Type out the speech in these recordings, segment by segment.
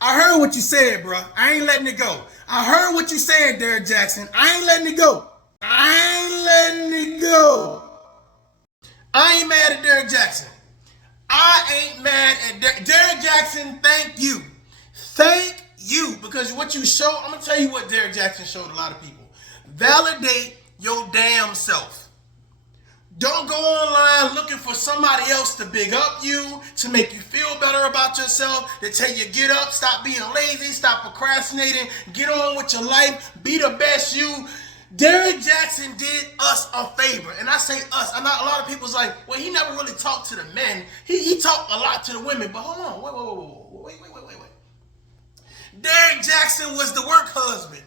I heard what you said, bro. I ain't letting it go. I heard what you said, Derrick Jaxn. I ain't letting it go. I ain't letting it go. I ain't mad at Derrick Jaxn. I ain't mad at Derrick Jaxn. Thank you. Thank you. Because what you show, I'm going to tell you what Derrick Jaxn showed a lot of people. Validate your damn self. Don't go online looking for somebody else to big up you, to make you feel better about yourself, to tell you get up, stop being lazy, stop procrastinating, get on with your life, be the best you. Derrick Jaxn did us a favor. And I say us. A lot of people's like, well, he never really talked to the men. He talked a lot to the women. But hold on. Wait. Derrick Jaxn was the work husband.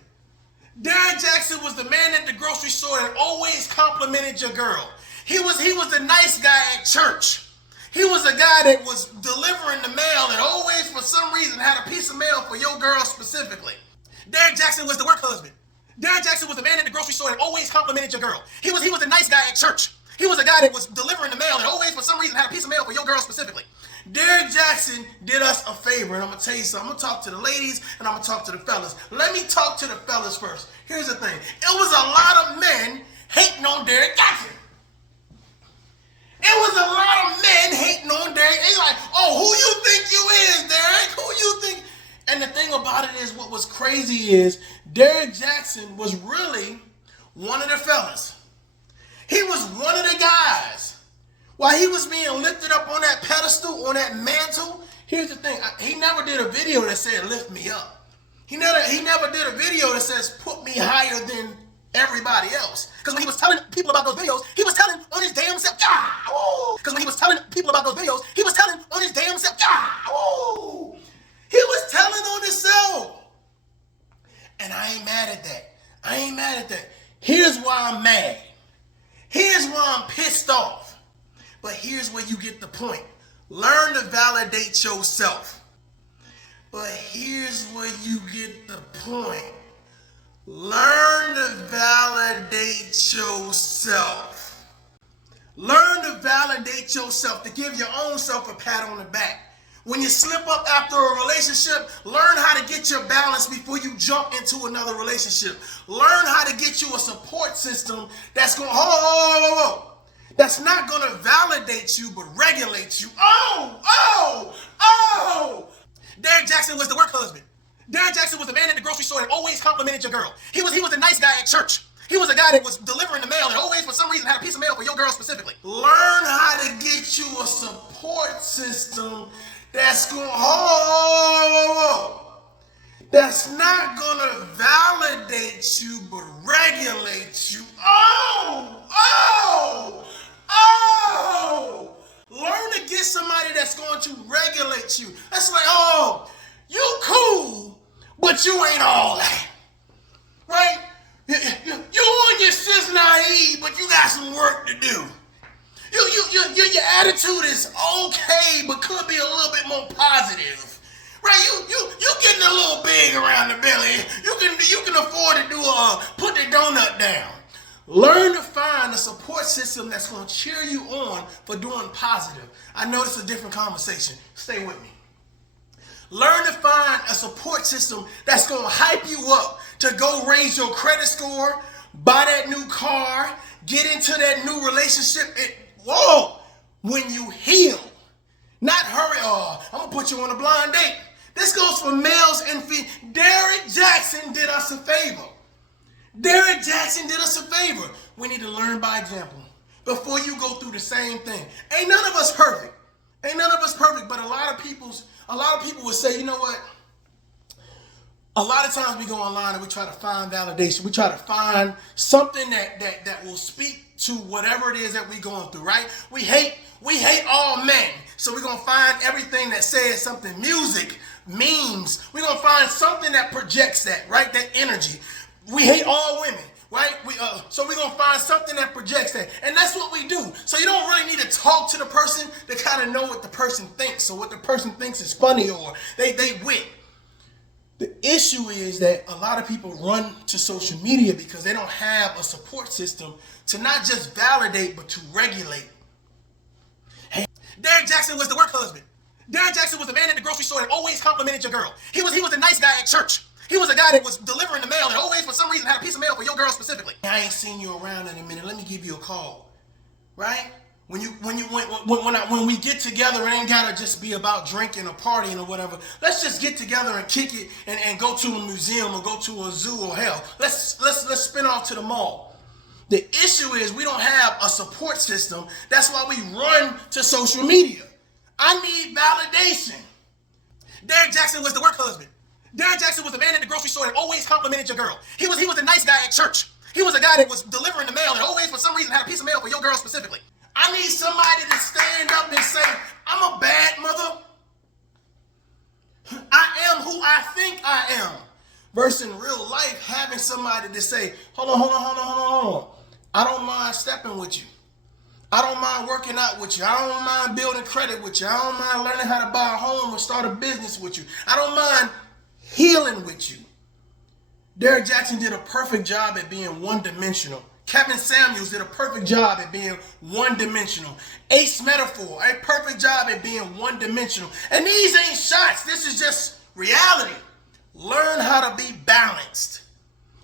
Derrick Jaxn was the man at the grocery store that always complimented your girl. He was the nice guy at church. He was a guy that was delivering the mail and always, for some reason, had a piece of mail for your girl specifically. Derrick Jaxn was the work husband. Derrick Jaxn was the man at the grocery store that always complimented your girl. He was the nice guy at church. He was a guy that was delivering the mail and always, for some reason, had a piece of mail for your girl specifically. Derrick Jaxn did us a favor, and I'm going to tell you something. I'm going to talk to the ladies, and I'm going to talk to the fellas. Let me talk to the fellas first. Here's the thing. It was a lot of men hating on Derrick Jaxn. It was a lot of men hating on Derrick. They like, oh, who you think you is, Derrick? Who you think? And the thing about it is, what was crazy is Derrick Jaxn was really one of the fellas. He was one of the guys. While he was being lifted up on that pedestal, on that mantle, here's the thing. He never did a video that said, lift me up. He never did a video that says, put me higher than everybody else. Because when he was telling people about those videos, he was telling on his damn self, because when he was telling people about those videos, he was telling on his damn self, he was telling on himself. And I ain't mad at that. Here's why I'm mad. Here's why I'm pissed off. But here's where you get the point. Learn to validate yourself. But here's where you get the point. Learn to validate yourself. Learn to validate yourself, to give your own self a pat on the back. When you slip up after a relationship, learn how to get your balance before you jump into another relationship. Learn how to get you a support system that's going to that's not going to validate you, but regulate you. Derrick Jaxn was the work husband. Derrick Jaxn was the man at the grocery store that always complimented your girl. He was the nice guy at church. He was a guy that was delivering the mail and always, for some reason, had a piece of mail for your girl specifically. Learn how to get you a support system that's going that's not going to validate you, but regulate you. Learn to get somebody that's going to regulate you. That's like, you cool, but you ain't all that. Right? You on your sis naive, but you got some work to do. Your attitude is okay, but could be a little bit more positive. Right? You getting a little big around the belly. You can afford to do put the donut down. Learn to find a support system that's going to cheer you on for doing positive. I know this is a different conversation. Stay with me. Learn to find a support system that's going to hype you up to go raise your credit score, buy that new car, get into that new relationship. When you heal. Not hurry, I'm going to put you on a blind date. This goes for males and females. Derrick Jaxn did us a favor. Derrick Jaxn did us a favor. We need to learn by example before you go through the same thing. Ain't none of us perfect. But a lot of people will say, you know what? A lot of times we go online and we try to find validation. We try to find something that will speak to whatever it is that we're going through, right? We hate all men. So we're going to find everything that says something. Music, memes. We're going to find something that projects that, right? That energy. We hate all women, right? So we're going to find something that projects that. And that's what we do. So you don't really need to talk to the person to kind of know what the person thinks or what the person thinks is funny or they wit. The issue is that a lot of people run to social media because they don't have a support system to not just validate, but to regulate. Hey, Derrick Jaxn was the work husband. Derrick Jaxn was the man at the grocery store store that always complimented your girl. He was the nice guy at church. He was a guy that was delivering the mail and always, for some reason, had a piece of mail for your girl specifically. I ain't seen you around in a minute. Let me give you a call, right? When we get together, it ain't gotta just be about drinking or partying or whatever. Let's just get together and kick it and go to a museum or go to a zoo or hell. Let's spin off to the mall. The issue is we don't have a support system. That's why we run to social media. I need validation. Derrick Jaxn was the work husband. Derrick Jaxn was the man at the grocery store that always complimented your girl. He was the nice guy at church. He was a guy that was delivering the mail and always, for some reason, had a piece of mail for your girl specifically. I need somebody to stand up and say, I'm a bad mother. I am who I think I am. Versus in real life, having somebody to say, hold on. I don't mind stepping with you. I don't mind working out with you. I don't mind building credit with you. I don't mind learning how to buy a home or start a business with you. I don't mind healing with you. Derrick Jaxn did a perfect job at being one-dimensional. Kevin Samuels did a perfect job at being one-dimensional. Ace Metaphor, a perfect job at being one-dimensional. And these ain't shots. This is just reality. Learn how to be balanced.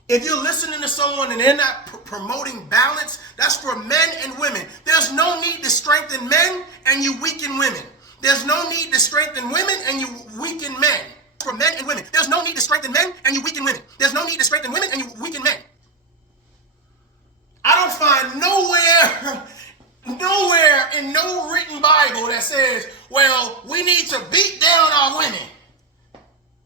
If you're listening to someone and they're not promoting balance, that's for men and women. There's no need to strengthen men and you weaken women. There's no need to strengthen women and you weaken men. For men and women. There's no need to strengthen men and you weaken women. There's no need to strengthen women and you weaken men. I don't find nowhere in no written Bible that says, well, we need to beat down our women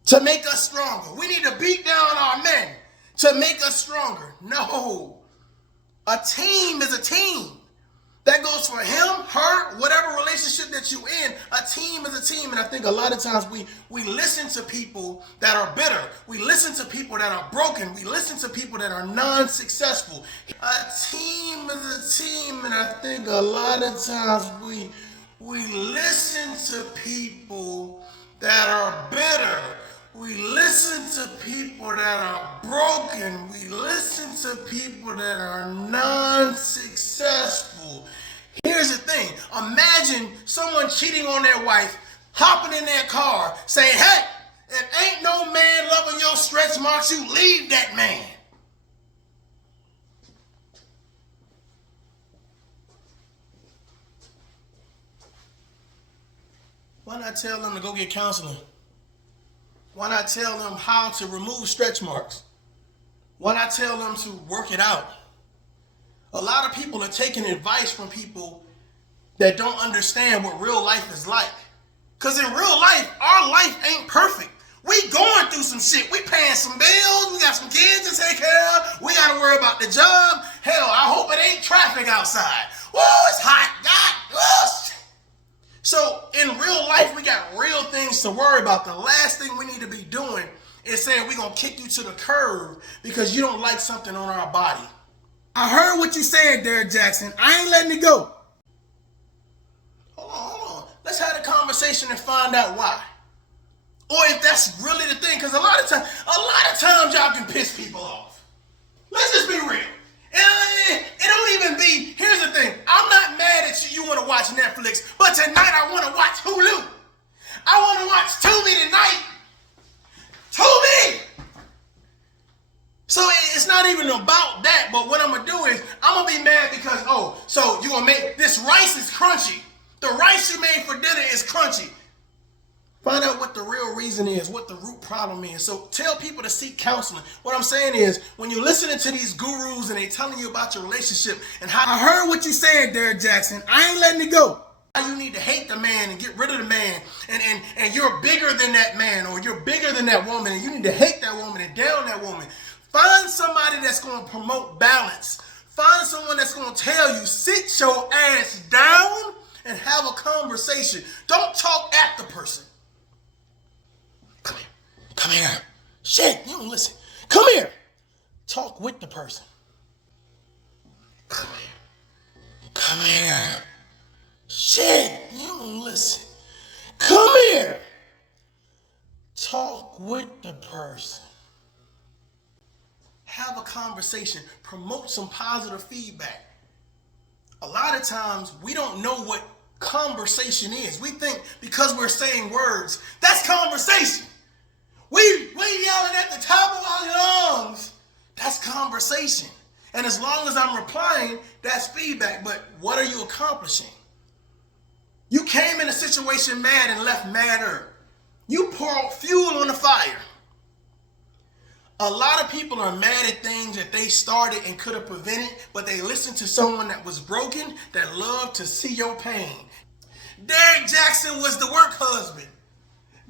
to make us stronger. We need to beat down our men to make us stronger. No. A team is a team. That goes for him, her, whatever relationship that you're in. A team is a team. And I think a lot of times we listen to people that are bitter. We listen to people that are broken. We listen to people that are non-successful. A team is a team. And I think a lot of times we listen to people that are bitter. We listen to people that are broken. We listen to people that are non-successful. Here's the thing. Imagine someone cheating on their wife, hopping in their car, saying, hey, if ain't no man loving your stretch marks, you leave that man. Why not tell them to go get counseling? Why not tell them how to remove stretch marks? Why not tell them to work it out? A lot of people are taking advice from people that don't understand what real life is like. Because in real life, our life ain't perfect. We going through some shit. We paying some bills. We got some kids to take care of. We got to worry about the job. Hell, I hope it ain't traffic outside. Whoa, it's hot. God, so in real life, we got real things to worry about. The last thing we need to be doing is saying we're going to kick you to the curb because you don't like something on our body. I heard what you said, Derrick Jaxn. I ain't letting it go. Hold on. Let's have a conversation and find out why. Or if that's really the thing. Because a lot of times y'all can piss people off. Let's just be real. It don't even be, here's the thing. I'm not mad at you want to watch Netflix, but tonight I want to watch Hulu. I want to watch Tubi tonight. Tubi! So it's not even about that, but what I'm going to do is, I'm going to be mad because, so you going to make, this rice is crunchy. The rice you made for dinner is crunchy. Find out what the real reason is, what the root problem is. So tell people to seek counseling. What I'm saying is, when you're listening to these gurus and they telling you about your relationship and how I heard what you said, Derrick Jaxn, I ain't letting it go. You need to hate the man and get rid of the man and you're bigger than that man or you're bigger than that woman and you need to hate that woman and down that woman. Find somebody that's going to promote balance. Find someone that's going to tell you, sit your ass down and have a conversation. Don't talk at the person. Come here. Shit, you don't listen. Come here. Talk with the person. Come here. Shit, you don't listen. Come here. Talk with the person. Have a conversation. Promote some positive feedback. A lot of times we don't know what conversation is. We think because we're saying words, that's conversation. We yelling at the top of our lungs. That's conversation. And as long as I'm replying, that's feedback. But what are you accomplishing? You came in a situation mad and left madder. You poured fuel on the fire. A lot of people are mad at things that they started and could have prevented, but they listened to someone that was broken, that loved to see your pain. Derrick Jaxn was the work husband.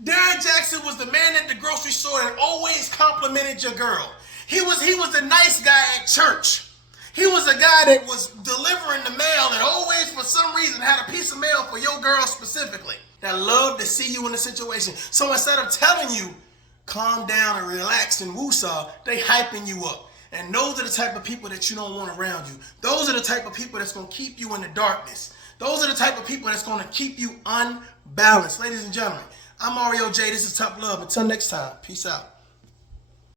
Derrick Jaxn was the man at the grocery store that always complimented your girl. He was the nice guy at church. He was a guy that was delivering the mail and always, for some reason, had a piece of mail for your girl specifically, that loved to see you in the situation. So instead of telling you, calm down and relax and woosah, they hyping you up. And those are the type of people that you don't want around you. Those are the type of people that's going to keep you in the darkness. Those are the type of people that's going to keep you unbalanced. Ladies and gentlemen, I'm Mario J. This is Tough Love. Until next time, peace out.